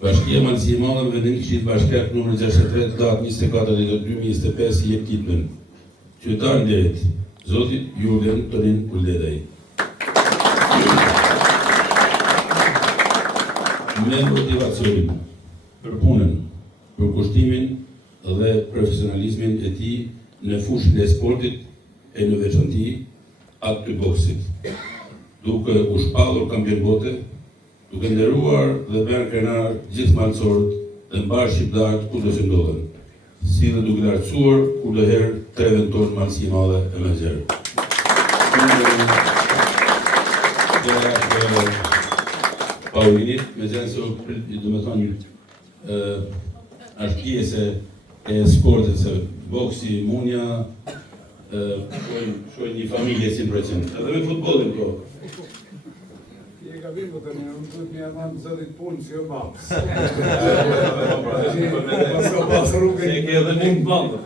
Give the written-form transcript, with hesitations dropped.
Bashkia Malësi e Madhe Vendim Këshillit Bashkiak numër 63 datë 24/2025 i jep titullin Qytetar nderit, Zoti Jurgen Tonin Kuldedaj. Me motivacionin për punën, për kushtimin dhe profesionalizmin e tij në fushën e sportit e në veçanti atë të boksit, duke u shpallur kampion bote, duke nderuar dhe bërë krenar gjithë malësorët dhe mbarë shqiptarët kudo që ndodhen, si dhe duke lartësuar kudoherë treven tonë Malësi e Madhe e Mezherë. Paulinit, me qenë se do me thonë është pjesë e sportit, se boksi, munja, shojnë një familje 100%, edhe me futbolin ko. Je ka vinë, të një, unë duhet një anë zërit punë që jo babës. Pas rrugë e ke edhe një bandë.